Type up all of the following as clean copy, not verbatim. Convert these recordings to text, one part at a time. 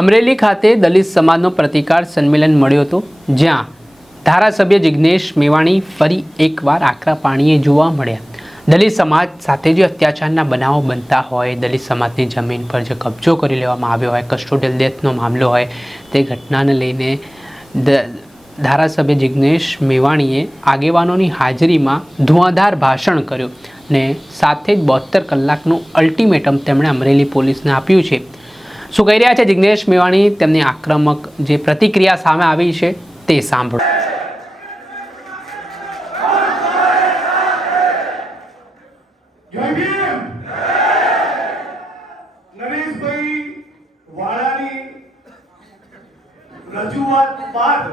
અમરેલી ખાતે દલિત સમાજનો પ્રતિકાર સંમેલન મળ્યો હતો, જ્યાં ધારાસભ્ય જિગ્નેશ મેવાણી ફરી એકવાર આકરા પાણીએ જોવા મળ્યા। દલિત સમાજ સાથે જે અત્યાચારના બનાવો બનતા હોય, દલિત સમાજની જમીન પર જે કબજો કરી લેવામાં આવ્યો હોય, કસ્ટોડિયલ ડેથનો મામલો હોય, તે ઘટનાને લઈને ધારાસભ્ય જિગ્નેશ મેવાણીએ આગેવાનોની હાજરીમાં ધુઆંધાર ભાષણ કર્યું અને સાથે જ 72 કલાકનું અલ્ટિમેટમ તેમણે અમરેલી પોલીસને આપ્યું છે। શું કહી રહ્યા છે જિગ્નેશ મેવાણી, તેમની આક્રમક જે પ્રતિક્રિયા સામે આવી છે તે સાંભળો। નરેશભાઈ વાળાની રજૂઆત બાદ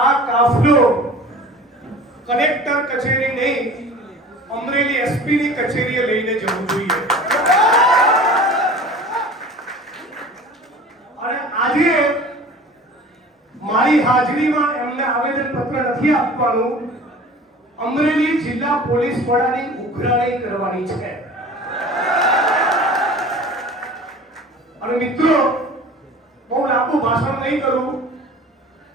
આ કાફલો કલેક્ટર કચેરી નહીં, અમરેલી એસપી ની કચેરીએ લઈને જવું જોઈએ। અને આજે મારી હાજરીમાં એમને આવેદન પત્ર નથી આપવાનું, અમરેલી જિલ્લા પોલીસ વડાની ઉઘરાણી કરવાની છે। અને મિત્રો, બહુ લાંબુ ભાષણ નહીં કરું।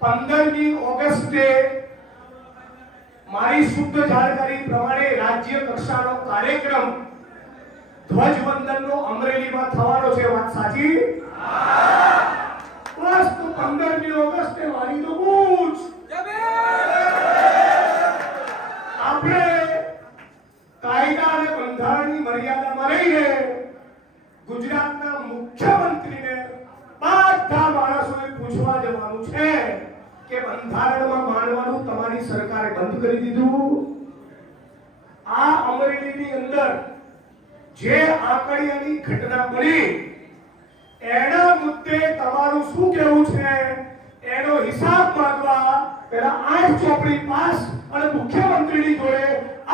15મી ઓગસ્ટે મારી શુદ્ધ જાણકારી પ્રમાણે રાજ્ય કક્ષાનો કાર્યક્રમ ધ્વજવંદનનો અમરેલીમાં થવાનો છે। વાત સાચી? બસ તો 15મી ઓગસ્ટે મારી તો પૂછ આપણે કાયદા અને બંધારણની મર્યાદામાં રહીને ગુજરાતના મુખ્યમંત્રીને બધા માણસોએ પૂછવા જવાનું છે કે બંધારણમાં માનવાનું તમારી સરકારે બંધ કરી દીધું। આ અમરેલીની અંદર જે આંકડિયાની ઘટના બની એના મુદ્દે તમારું શું કહેવું છે એનો હિસાબ માંગવા પહેલા 8 ચોપડી પાસ અને મુખ્યમંત્રીની જોડે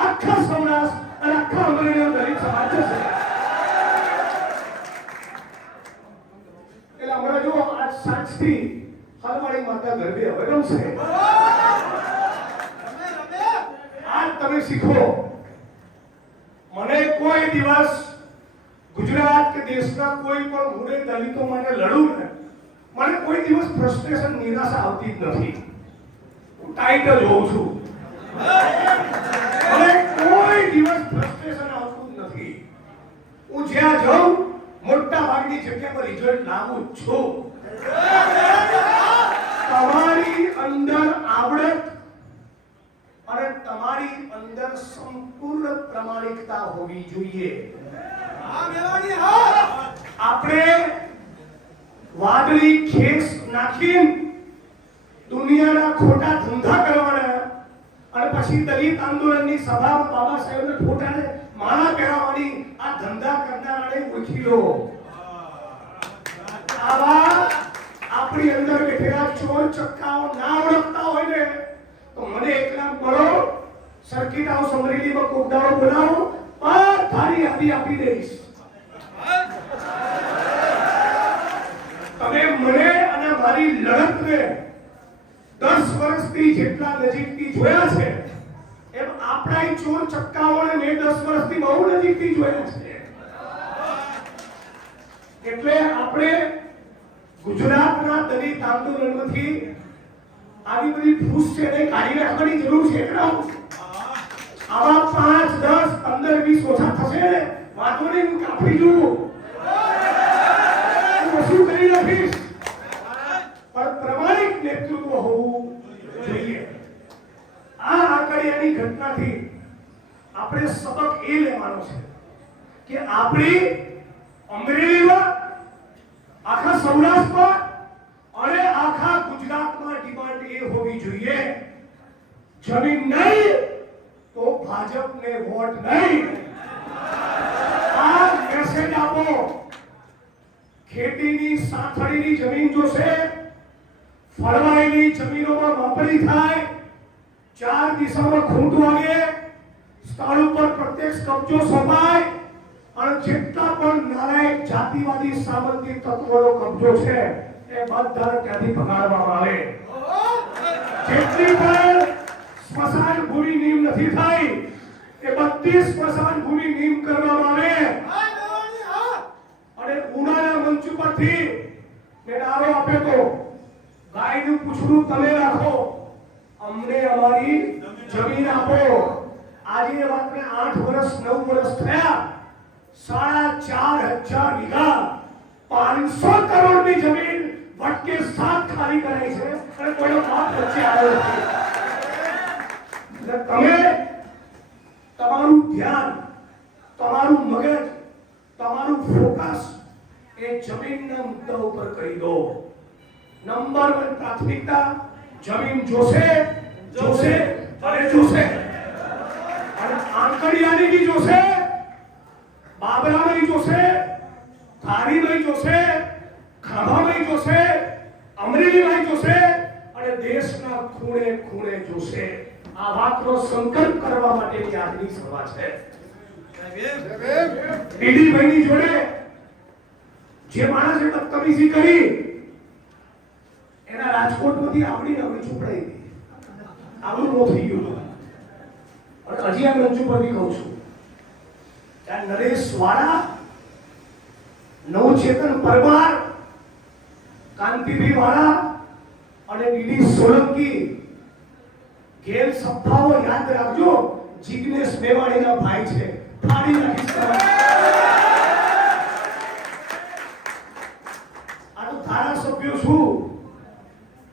આખા સૌરાષ્ટ્ર અને આખા અમરેલીનો દલિત સમાજ છે। એટલે હમણાં જો આજ સાંજથી હલવાડી માતા ગરબે હવે રમશે। આજ તમે શીખો। મને કોઈ દિવસ ગુજરાત કે દેશના કોઈ પણ મૂળે દલિતો માટે લડું ને મને કોઈ દિવસ ફ્રસ્ટ્રેશન, નિરાશા આવતી જ નથી। હું ટાઈટ જ હોઉં છું। મને કોઈ દિવસ ફ્રસ્ટ્રેશન આવતું જ નથી। હું જ્યાં જાઉં મોટા ભાગની જગ્યા પર રિઝલ્ટ લાવું છું। તમારી અંદર આવડત અને તમારી અંદર સંપૂર્ણ પ્રમાણિકતા હોવી જોઈએ। આપણે વાદળી ખેસ નાખીને દુનિયાના ખોટા ધંધા કરવાના અને પછી દલિત આંદોલનની સભામાં બાબા સાહેબના ફોટાને માળા પહેરાવવાની આ ધંધા કરનારાને ઓળખી લો। આવા આપણી અંદર બેઠેલા ચોર ચક્કાઓ ના ઓળખતા હોય ને તો મને એકલા બોલો, સર્કિટ હાઉસ અમરેલીમાં કોક દાડો બોલાવો, બધાની યાદી આપી દઈશ। તમે મને અને મારી લડતને 10 વર્ષથી જેટલા નજીકથી જોયા છે એમ આપણા ચોર ચક્કાઓને મેં 10 વર્ષથી બહુ નજીકથી જોયા છે। એટલે આપણે ગુજરાતના દલિત આંદોલનમાંથી આવી બધી ફૂસ છે એને કાઢી નાખવાની જરૂર છે। આવા 5, 10, 15, 20 ઓછા થશે ને વાંધો નહીં, હું કાપી દઉં, હું વસૂલ કરી નાખીશ, પણ પ્રમાણિક નેતૃત્વ હોવું જોઈએ। આ આંકડિયાની ઘટનાથી આપણે સબક એ લેવાનો છે કે આપણી અમરેલીમાં, આખા સૌરાષ્ટ્રમાં અને આખા ગુજરાતમાં ડિમાન્ડ એ હોવી જોઈએ, જમીન નહીં તો ભાજપને વોટ નહીં। આ મેસેજ આપો। ખેતીની સાથળીની જમીન જોશે, ફળવાયેલી જમીનોમાં માપણી થાય, 4 દિશામાં ખૂંટ વાગે, સ્થળ ઉપર પ્રત્યક્ષ કબજો સોંપાય અને જેટલા પણ નાલાયક જાતિવાદી સામંતી તત્વોનો કબજો છે એ બધાને ત્યાંથી ભગાડવામાં આવે। જેટલી પણ સ્મશાન ભૂમિ નીમ નથી થઈ એ બધી સ્મશાન ભૂમિ નીમ કરવામાં આવે અને ઉનાળા મંચ ઉપર ઉપરથી મેં નારો આપ્યો તો ગાયનું પૂછડું તમે રાખો, અમને અમારી જમીન આપો. આજે એ વાતને 8 વર્ષ 9 વર્ષ થયા, 4,500 વીઘા 500 કરોડની જમીન વટકે સાત ખાલી કરાઈ છે અને કોઈનો બાપ વચ્ચે આવ્યો નથી. એટલે તમે તમારું ધ્યાન, તમારું મગજ, તમારું ફોકસ એ જમીનના મુદ્દા ઉપર કરી દો. નંબર 1 પ્રાથમિકતા જમીન જોશે, જોશે અને જોશે. અને આંકડિયાની બી જોશે, બાબરાની જોશે, ધારીની જોશે, ખાભાની જોશે, અમરેલીની જોશે અને દેશના ખૂણે ખૂણે જોશે. આ વાતનો સંકલ્પ કરવા માટેની આજની સભા છે. દીદીભાઈની જોડે જે માણસે બદતમીજી કરી એના રાજકોટમાંથી આવડી ચોપડાઈ ગઈ, આવડું નો થઈ ગયું. અને હજી આ મંચ ઉપરથી કહું છું કે નરેશ વાળા, નવચેતન પરમાર, કાંતિભાઈ વાળા અને ડીડી સોલંકી ગેલ સભાઓ યાદ રાખજો, જિગ્નેશ મેવાણીના ભાઈ છે. ફાડી નાખીશ. આ તો ધારાસભ્યો છું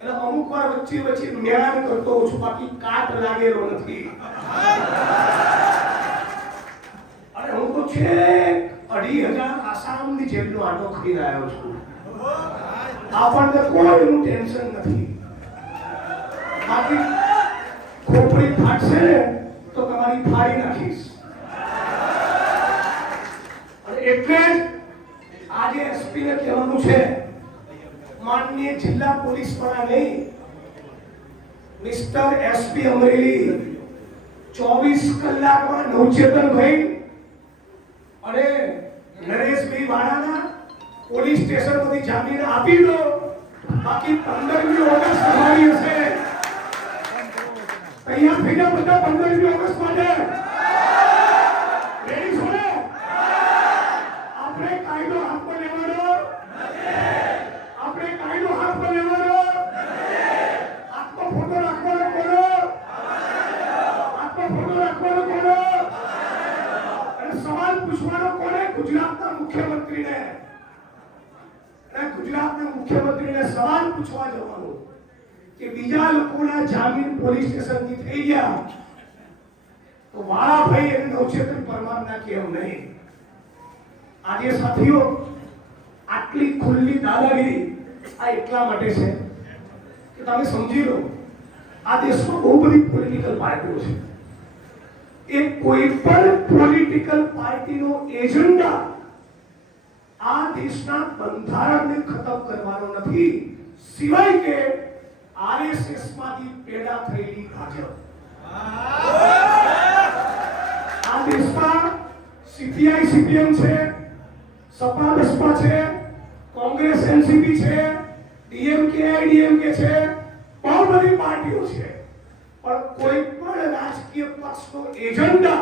એટલે અમુક વાર વચ્ચે વચ્ચે ન્યાય કરતો હોઉં છું, બાકી કાટ લાગેલો નથી. અને હું તો છેક 2,500 આસામની જેલનો આટો ખાઈ રહ્યો છું. આપણને કોઈનું ટેન્શન નથી. બાકી ખોપડી ફાટશે ને તો તમારી ફાડી નાખીશ. અને એટલે જ આજે એસપી ને કહેવાનું છે, માનનીય જિલ્લા પોલીસ વડા નહીં, મિસ્ટર એસપી અમરેલી 24 કલાકમાં નવચેતનભાઈ અને નરેશભાઈ વાળાના પોલીસ સ્ટેશન માંથી જામીન આપી દો. બાકી 15મી ઓગસ્ટ થવાની હશે. તૈયાર થઈ જાઓ બધા 15મી ઓગસ્ટ માટે. રેડી છો ને? આપણે કાયદો હાથમાં લેવાનો નથી. આપણે કાયદો હાથમાં લેવાનો નથી. આત્મ ફોટો રાખવાનો કોનો? આત્મ ફોટો રાખવાનો કોનો? અને સવાલ પૂછવાનો કોને? ગુજરાતના મુખ્યમંત્રીને. ગુજરાતના મુખ્યમંત્રીને સવાલ પૂછવા જવાનો કે બીજા લોકોના જામીન પોલીસ સ્ટેશનથી થઈ ગયા તો વાળાભાઈ અને નવચેતન પરમારના કેમ નહીં? આજે સાથીઓ, આટલી ખુલ્લી દાદાગીરી આ એટલા માટે છે કે તમે સમજી લો, આ દેશમાં બહુ બધી પોલિટિકલ પાર્ટીઓ છે. એ કોઈ પણ પોલિટિકલ પાર્ટીનો એજન્ડા આ દેશના બંધારણને ખતમ કરવાનો નથી, સિવાય કે આરએસએસ માંથી પેદા થયેલી ભાજપ. આ દેશમાં સીપીઆઈ સીપીએમ છે, સપા બસપા છે, કોંગ્રેસ એનસીપી છે, ડીએમકે આઈડીએમકે છે, બહુ બધી પાર્ટીઓ છે. પણ કોઈ પણ રાજકીય પક્ષનો એજન્ડા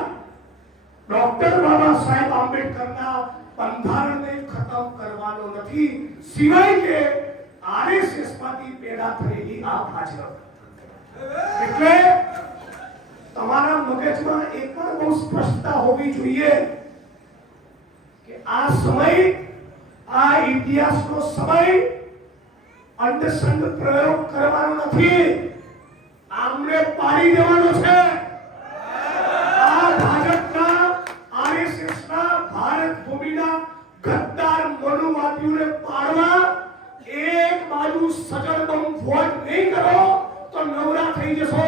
ડોક્ટર બાબા સાહેબ આંબેડકરના બંધારણને ખતમ કરવાનો નથી, સિવાય કે આરએસએસ માંથી પેદા થયેલી આ ભાજપ. એટલે તમારા મગજમાં એક પણ બહુ સ્પષ્ટતા હોવી જોઈએ કે આ સમય, આ ઇતિહાસનો સમય અંધશ્રદ્ધા પ્રયોગ કરવાનો નથી, આમને પાડી દેવાનો છે. આ ભાજપના, આરએસએસના, ભારત ભૂમિના ગદ્દાર મનુવાદીઓને પાડવા એક બાજુ સજળ બમ વોટ નહીં કરો તો નવરા થઈ જશો.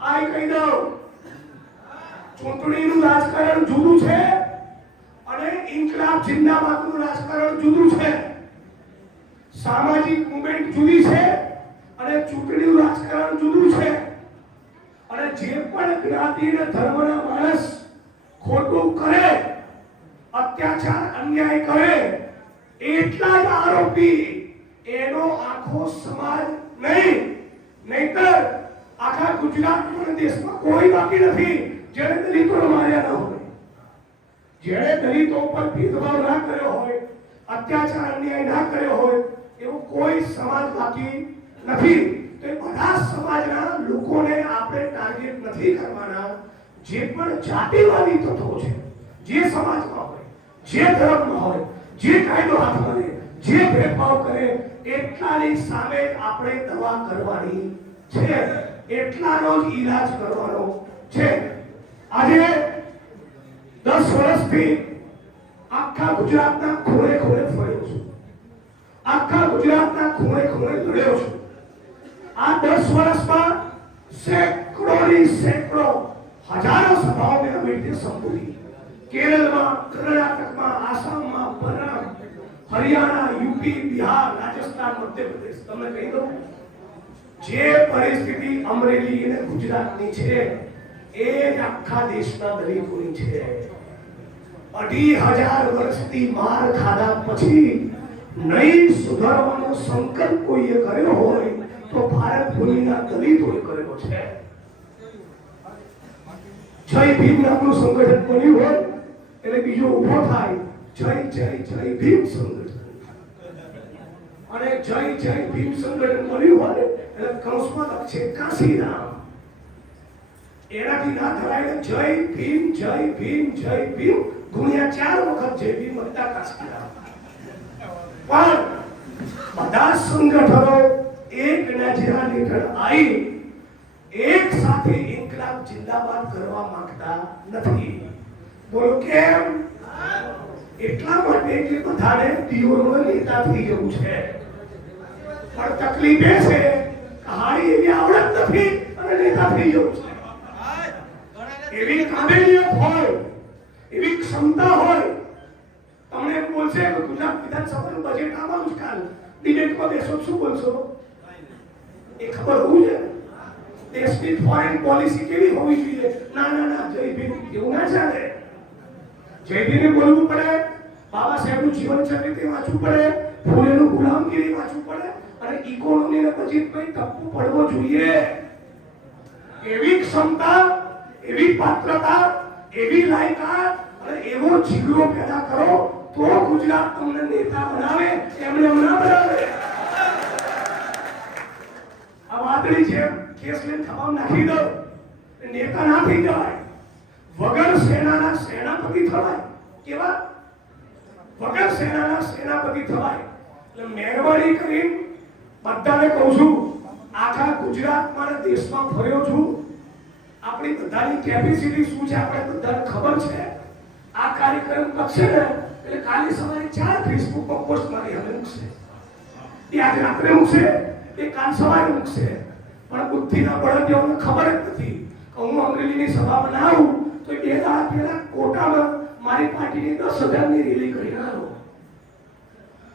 આ કહી દઉં, ચૂંટણીનું રાજકારણ જુદું છે અને ઇન્કલાબ જિંદાબાદનું રાજકારણ જુદું છે. સામાજિક મુવમેન્ટ જુદી છે અને ચૂંટણીનું રાજકારણ જુદું છે. અને જે પણ જ્ઞાતિ અને ધર્મના માણસ ખોટું કરે, અત્યાચાર અન્યાય કરે, એટલા જ આરોપી એનો આખો સમાજ નહીં. નહીતર આખા ગુજરાતમાં દેશમાં કોઈ બાકી નથી જેણે દલિતોને માર્યા ન હોય, જેણે દલિતો પર ભેદભાવ ના કર્યો હોય. અત્યાચાર અન્યાય ના કર્યો હોય એવો કોઈ સમાજ બાકી નથી. તો એ બધા સમાજના લોકોને આપણે ટાર્ગેટ નથી કરવાના. જે પણ જાતિવાદી તત્વો છે, જે સમાજમાં હોય, જે ધર્મમાં હોય, જે કાયદો હાથમાં લે, જે ભેદભાવ કરે, એટલાની સામે આપણે દવા કરવાની છે, એટલાનો જ ઈલાજ કરવાનો છે. આજે 10 વર્ષથી આખા ગુજરાતના ખૂણે ખૂણે ફર્યો છું, આખા ગુજરાતના ખૂણે ખૂણે લડ્યો છું. આ 10 વર્ષમાં સેંકડો હજારો સભાઓ મેં આવી રીતે સંબોધી. કેરળમાં, કર્ણાટકમાં, આસામમાં, હરિયાણા, યુપી, બિહાર, રાજસ્થાન, મધ્યપ્રદેશ. તમને કહી દઉં, જે પરિસ્થિતિ અમરેલી અને ગુજરાતની છે એ જ આખા દેશના દલિતોની છે. 2500 વર્ષથી માર ખાધા પછી નહીં સુધારવાનો સંકલ્પ કોઈએ કર્યો હોય તો ભારત ભૂમિના દલિતોએ કર્યો છે. જય ભીમ નામનું સંગઠન બન્યું હોય એટલે બીજો ઉભો થાય જય જય જય ભીમ સંગઠન, અને જય ભીમ સંગઠન બન્યું હોય એટલે કૌંસમાં લખશે કાશીરામ. એનાથી ના થવાય જય ભીમ જય ભીમ જય ભીમ ગુણ્યા 4 વખત જય ભીમ વત્તા કાશીરામ. પણ બધા સંગઠનો એક નજરા હેઠળ આવી એક સાથે ઇન્કલાબ જિંદાબાદ કરવા માંગતા નથી. બોલો કેમ? એટલા માટે કે બધાને તીઓનો નેતા થઈ જવું છે. પણ તકલીફ એ છે કહાણી એવી આવડત નથી અને નેતા થઈ જવું છે. એવી કાબેલિયત હોય, એવી ક્ષમતા હોય, તમને એમ બોલશે કે ગુજરાત વિધાનસભાનું બજેટ આવવાનું કાલ ડિબેટમાં બેસો શું બોલશો? એ ખબર હોવું છે દેશની ફોરેન પોલિસી કેવી હોવી જોઈએ. ના જય ભીમ એવું ના ચાલે. જય ભીમને બોલવું પડે, બાબા સાહેબનું જીવન ચરિત્ર વાંચવું પડે, ફૂલેનું ગુલામગીરી વાંચવું પડે, અને ઇકોનોમીને બજેટમાં ટપ્પુ પડવો જોઈએ. એવી ક્ષમતા, એવી પાત્રતા, એવી લાયકાત અને એવો જીગરો પેદા કરો તો ગુજરાત તમને નેતા બનાવે, એમને ના બનાવે. આ વાદળી છે, કેસ લઈને ખબર નાખી દો, નેતા ના થઈ જાય. વગર સેનાના સેનાપતિ થવાય. કેવા? વગર સેનાના સેનાપતિ થવાય. એટલે મહેરબાની કરી બધાને કહું છું, આખા ગુજરાતમાં દેશમાં ફર્યો છું. આપણી બધાની કેપેસિટી શું છે આપણે બધાને ખબર છે. આ કાર્યક્રમ કરશે ને એટલે કાલે સવારે 4 ફેસબુકમાં પોસ્ટ મારી હવે મૂકશે, એ આજ રાત્રે મૂકશે, એ કાલ સવારે મૂકશે. પણ બુદ્ધિના બળદિયાઓને ખબર જ નથી કે હું અમરેલીની સભામાં ના આવું તો 2 દાડા પહેલા કોટામાં મારી પાર્ટીની 10,000ની રેલી કરી આવ્યો.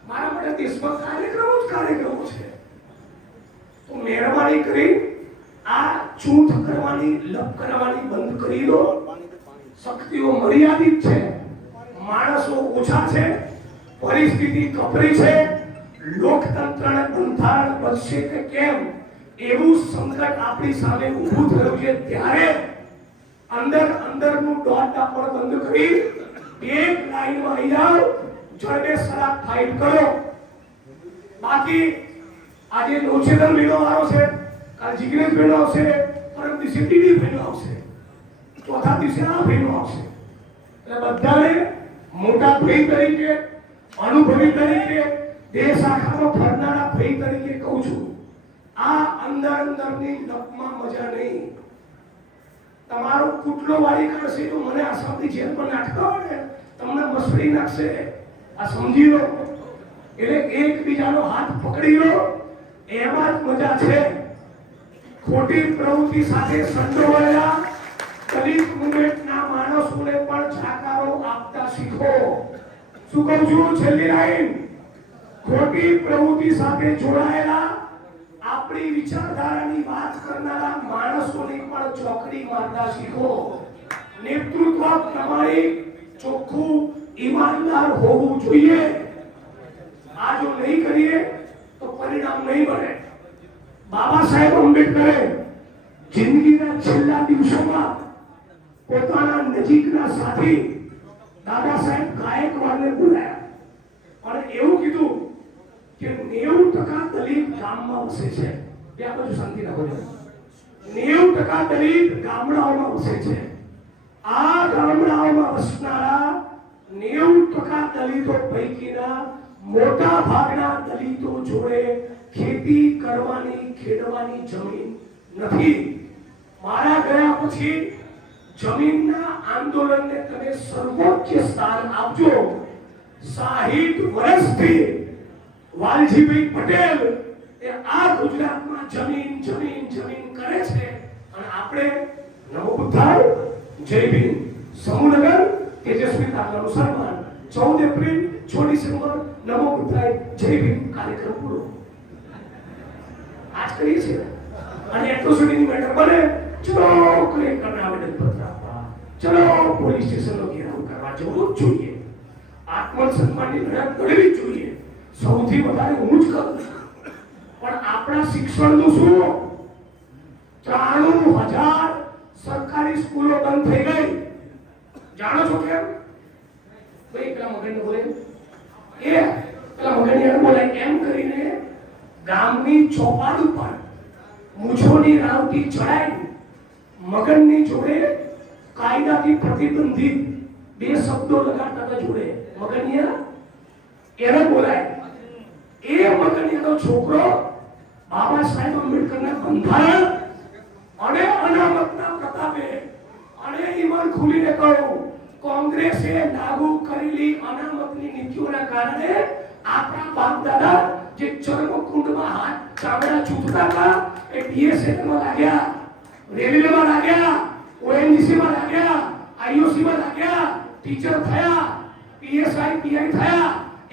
મારા માટે દેશમાં કાર્યક્રમો છે. તો મહેરબાની કરી આ ચૂંટ કરવાની, લપ કરવાની બંધ કરી દો. શક્તિઓ મર્યાદિત છે, માણસો ઓછા છે, પરિસ્થિતિ કપરી છે, લોકતંત્રને બંધારણ બચશે કે કેમ એવું સંકટ આપણી સામે ઊભું થયું છે. ત્યારે અંદરનું દોટ આપણ બંધ કરી એક લાઈનમાં આવી જાઓ, જડબે સરાક ફાઇટ કરો. બાકી આજે નોચેદર મહિનો આવ્યો છે, કાલ જિગ્નેશ મહિનો આવશે, પરમ દિવસે ટીડી મહિનો આવશે, ચોથા દિવસે આ મહિનો આવશે. એટલે બધાને મોટા ભાઈ તરીકે, અનુભવી તરીકે, દેશ આખાનો ફરનારા ભાઈ તરીકે કહું છું, આ અંદરની લપમાં મજા નહીં. તમારો કુટલો વાળી કરશે તો મને આસામથી જેલમાં નાખતા હોય ને તમને મસળી નાખશે. આ સમજી લો. એટલે એકબીજાનો હાથ પકડી લો, એમાં જ મજા છે. ખોટી પ્રવૃત્તિ સાથે સંડોવાયેલા દલિત મુવમેન્ટના માણસોને પણ જાકારો આપતા શીખો. શું કહું છું? છેલ્લી લાઈન, ખોટી પ્રવૃત્તિ સાથે જોડાયેલા આપણી વિચારધારાની વાત કરનારા માણસોની પણ ચોકડી મારતા શીખો. નેતૃત્વ પ્રમાણિક, ચોખ્ખું, ઈમાનદાર હોવું જોઈએ. આ જો નહીં કરીએ તો પરિણામ નહીં મળે. બાબા સાહેબ આંબેડકરે જિંદગીના છેલ્લા દિવસોમાં પોતાના નજીકના સાથી દાદા સાહેબ ગાયકવાડને બોલાયા અને એવું કીધું કે 90% દલિત ગામમાં વસે છે. બે આ બાજુ શાંતિ રાખો. 90% દલિત ગામડાઓમાં વસે છે. આ ગામડાઓમાં વસનારા 90% દલિતો પૈકીના મોટા ભાગના દલિતો જોડે ખેતી કરવાની ખેડવાની જમીન નથી. મારા ગયા પછી જમીનના આંદોલનને તમે સર્વોચ્ચ સ્થાન આપજો. 60 વર્ષથી વાલજીભાઈ પટેલ એ આ ગુજરાતમાં જમીન જમીન જમીન કરે છે અને આપણે નમો બુદ્ધાય જય ભીમ સમૂહનગર તેજસ્વી તાલાનું સન્માન 14 એપ્રિલ 6 ડિસેમ્બર નમો બુદ્ધાય જય ભીમ કાર્યક્રમ પૂરો આજ કરીએ છીએ અને એટલું સુધીની મેટર બને ચલો કલેક્ટરને આવેદનપત્ર આપવા, ચલો પોલીસ સ્ટેશનનો ઘેરાવ કરવા જવું જ જોઈએ. આત્મસન્માનની લડત લડવી જ જોઈએ. સૌથી વધારે હું જ કરું છું. પણ આપણા શિક્ષણનું શું? 93,000 સરકારી સ્કૂલો બંધ થઈ ગઈ. જાણો છો કેમ? ભાઈ પેલા મગન બોલે એ પેલા મગન બોલે એમ કરીને ગામની ચોપાડ ઉપર મૂછોની રાવટી ચડાઈ મગનની જોડે કાયદાથી પ્રતિબંધિત 2 શબ્દો લગાડતા હતા જોડે. મગનિયા એને બોલાય. એ મગનિયાનો છોકરો બાબા સાહેબ આંબેડકરના બંધારણ અને અનામતના પ્રતાપે અને ઈમાન ખુલીને કહ્યું કોંગ્રેસે લાગુ કરેલી અનામતની નીતિઓના કારણે આપણા બાપ દાદા જે ચર્મકુંડમાં હાથ ચામડા ચૂંટતા હતા એ બીએસએફમાં લાગ્યા, રેલવેમાં લાગ્યા, ઓએનજીસીમાં લાગ્યા, આઈઓસીમાં લાગ્યા, ટીચર થયા, પીએસઆઈ પીઆઈ થયા,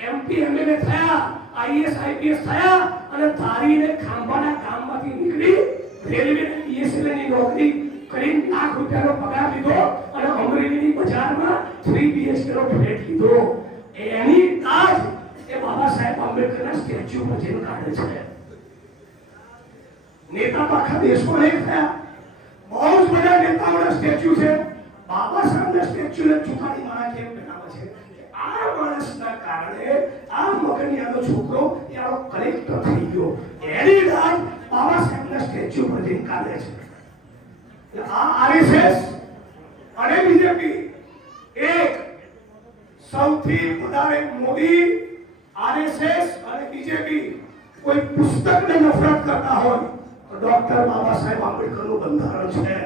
એમપી એમએલએ થયા, આઈએસ આઈપીએસ થયા અને ધારીને ખાંભાના ગામમાંથી નીકળી રેલવે બીએસએલની નોકરી કરી લાખ રૂપિયાનો પગાર લીધો અને અમરેલીની બજારમાં 3 BHK નો ફ્લેટ લીધો. એની તાજ એ બાબા સાહેબ આંબેડકરના સ્ટેચ્યુ પર જેલ કાઢે છે. નેતા તો આખા દેશમાં એક થયા. બહુ જ બધા નેતાઓના સ્ટેચ્યુ છે. બાબા સાહેબના સ્ટેચ્યુને ચુકાડી મારા કેમ બનાવે છે? આ માણસના કારણે આ મગનિયાનો છોકરો યાર કલેક્ટર થઈ ગયો. એની દાદ બાબા સાહેબના સ્ટેચ્યુ પર જેલ કાઢે છે. આ આરએસએસ અને બીજેપી એક સૌથી વધારે મોદી આરએસએસ અને બીજેપી કોઈ પુસ્તકને નફરત કરતા હોય તો ડોક્ટર બાબા સાહેબ આંબેડકરનું બંધારણ છે.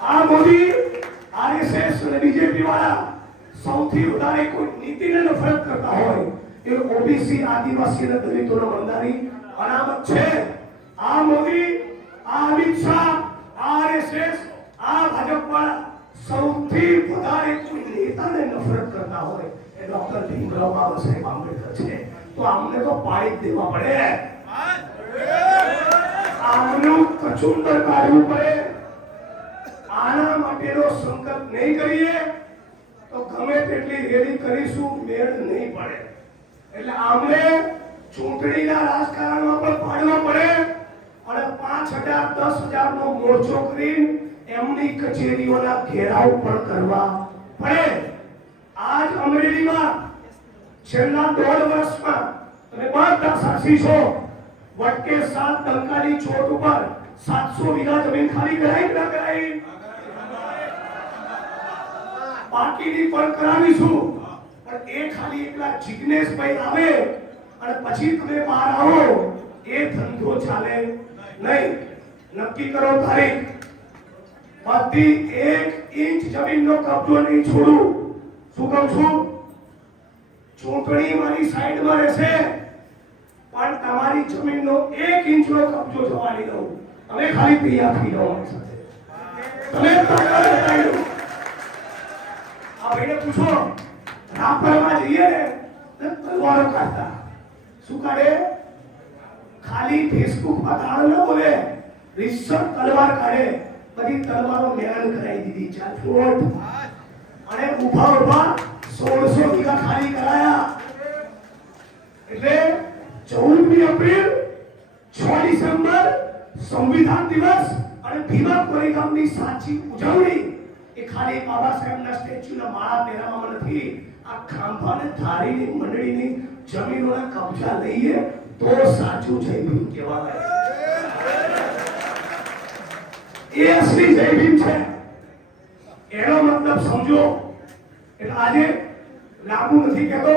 આ મોદી આરએસએસ અને બીજેપી વાળા સૌથી વધારે કોઈ નીતિને નફરત કરતા હોય એ ઓબીસી આદિવાસી અને દલિતોનો બંધારી અનામત છે. આ મોદી, આ અમિત શાહ, આરએસએસ, આ ભાજપ વાળા સૌથી વધારે કોઈ નેતાને નફરત કરતા હોય એ ડોક્ટર ભીમરાવ બાબા સાહેબ આંબેડકર છે. તો આમને તો પાડી દેવા પડે. આમનું કચુંબર કાઢવું પડે. આના માટેનો સંકલ્પ નહીં કરીએ તો ગમે તેટલી રેલી કરીશું મેળ નહીં પડે. એટલે આમને ચૂંટણીના રાજકારણમાં પણ પાડવા પડે અને 5,000 10,000 નો મોરચો કરીને એમની કચેરીઓના ઘેરાવ પણ કરવા પડે. આજ અમરેલીમાં છેલ્લા 1.5 વર્ષમાં તમે બધા સાક્ષી છો. વટકે 7 ટંકાની ચોટ ઉપર 700 વીઘા જમીન ખાલી કરાઈ કે ના કરાઈ? બાકીની પણ કરાવીશું. પણ એ ખાલી એકલા જિગ્નેશભાઈ આવે અને પછી તમે બહાર આવો એ ધંધો ચાલે નહીં. નક્કી કરો તારીખ. બધી 1 ઇંચ જમીનનો કબજો નહીં છોડું. શું કહું છું? ચૂંટણી મારી સાઈડમાં રહેશે પણ તમારી જમીનનો 1 ઇંચનો કબજો જવા નહીં દઉં. તમે ખાલી તૈયાર થઈ જાઓ મારી સાથે. તમે તાકાત બતાવી દો. આ ભાઈને પૂછો રાપરમાં જઈએ ને તલવારો કાઢતા. શું કાઢે? ખાલી ફેસબુકમાં ગાળો ન બોલે, રિસર્ચ તલવાર કાઢે. બધી તલવારો મેળાન કરાવી દીધી 4 ફૂટ અને ઉભા 1600 વીઘા ખાલી કરાયા. એટલે 14મી એપ્રિલ 6 ડિસેમ્બર સંવિધાન દિવસ અને ભીમા કોરેગામની સાચી ઉજવણી એ ખાલી બાબા સાહેબના સ્ટેચ્યુના માળા પહેરાવવામાં નથી. આ આ ખાંભા ને ધારીની મંડળીની જમીનોના કબજા લઈએ તો સાચું જય ભીમ કહેવાય. એ અસલી જય ભીમ છે. એનો મતલબ સમજો. એટલે આજે લાંબુ નથી કહેતો.